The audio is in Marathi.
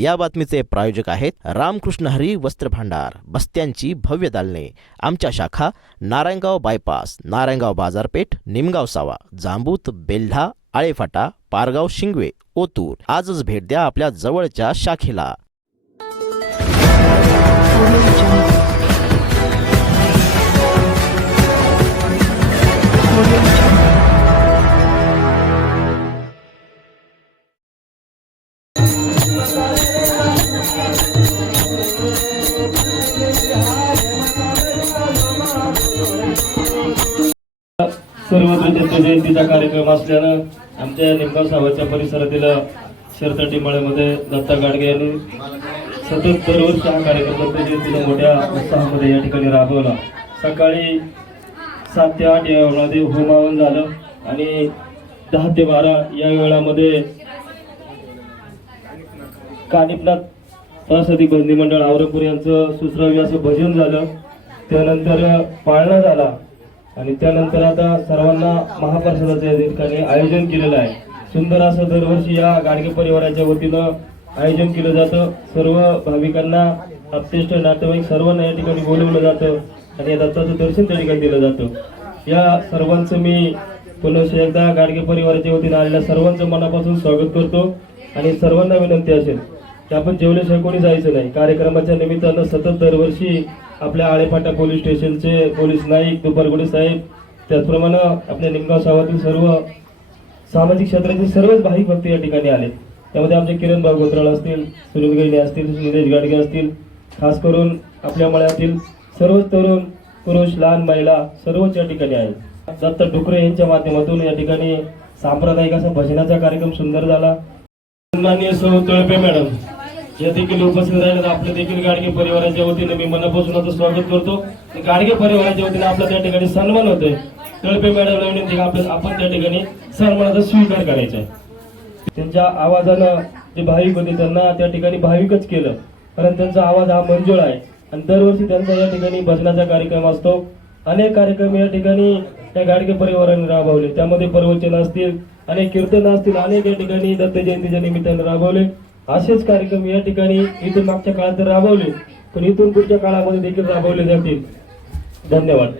या बातमीचे प्रायोजक आहेत रामकृष्ण हरी वस्त्र भांडार, बस्त्यांची भव्य दालने। आमच्या शाखा नारायणगाव बायपास, नारायणगाव बाजारपेठ, निमगाव सावा, जांबूत, बेल्ढा, आळेफाटा, पारगाव, शिंगवे, ओतूर। आजच भेट द्या आपल्या जवळच्या शाखेला। सर्वत्र दत्त जयंतीचा कार्यक्रम असल्यानं आमच्या निमगाव सावाच्या परिसरातील शेरतटी मळ्यामध्ये दत्ता गाडगे यांनी सतत दरवर्षी हा कार्यक्रम दत्त जयंतीचा मोठ्या उत्साहामध्ये या ठिकाणी राबवला। सकाळी 7 ते 8 या वेळामध्ये होमावन झालं आणि 10 ते 12 या वेळामध्ये कानिपनाथ प्रसादी भजनी मंडळ औरंगपूर यांचं सुश्राव्य असं भजन झालं। त्यानंतर पाळणा झाला आणि त्यानंतर आता सर्वांना महाप्रसादाचं या ठिकाणी आयोजन केलेलं आहे। सुंदर असं दरवर्षी या गाडगे परिवाराच्या वतीनं आयोजन केलं जातं। सर्व भाविकांना, आप्तेष्ट, नातेवाईक सर्वांना या ठिकाणी बोलवलं जातं आणि दत्ताचं दर्शन त्या ठिकाणी दिलं जातं। या सर्वांचं मी पुन्हा एकदा गाडगे परिवाराच्या वतीनं आलेल्या सर्वांचं मनापासून स्वागत करतो आणि सर्वांना विनंती असेल की आपण जेवल्याशिवाय कोणी जायचं नाही। कार्यक्रमाच्या निमित्तानं सतत दरवर्षी आपल्या आळेफाटा पोलीस स्टेशनचे पोलीस नाईक दुपारगुडे साहेब, त्याचप्रमाणे आपल्या निमगाव सावातील सर्व सामाजिक क्षेत्रातील सर्वच भाविक भक्त या ठिकाणी आले। त्यामध्ये आमचे किरण भाऊ गोत्राळ असतील, सुनील गैने असतील, निलेश गाडगे असतील, खास करून आपल्या मळ्यातील सर्वच तरुण पुरुष, लहान महिला सर्वच या ठिकाणी आहेत। दत्त डुकरे यांच्या माध्यमातून या ठिकाणी सांप्रदायिक असा भजनाचा कार्यक्रम सुंदर झाला। सन्माननीय सौ तळपे मॅडम या देखील उपस्थित राहिले। आपल्या देखील गाडगे परिवाराच्या वतीने मी मनापासून स्वागत करतो। गाडगे परिवाराच्या वतीने आपला त्या ठिकाणी सन्मान होतोय। तळपे मॅडमला विनंती आपण त्या ठिकाणी सन्मानाचा स्वीकार करायचा आहे। त्यांच्या आवाजानं जे भाविक होते त्यांना त्या ठिकाणी भाविकच केलं, कारण त्यांचा आवाज हा मंजुळ आहे आणि दरवर्षी त्यांचा या ठिकाणी भजनाचा कार्यक्रम असतो। अनेक कार्यक्रम या ठिकाणी त्या गाडगे परिवाराने राबवले, त्यामध्ये प्रवचन असतील, अनेक कीर्तन असतील, अनेक या ठिकाणी दत्त जयंतीच्या निमित्ताने राबवले। असेच कार्यक्रम या ठिकाणी इथून मागच्या काळात राबवले, पण इथून पुढच्या काळामध्ये देखील राबवले जातील। धन्यवाद।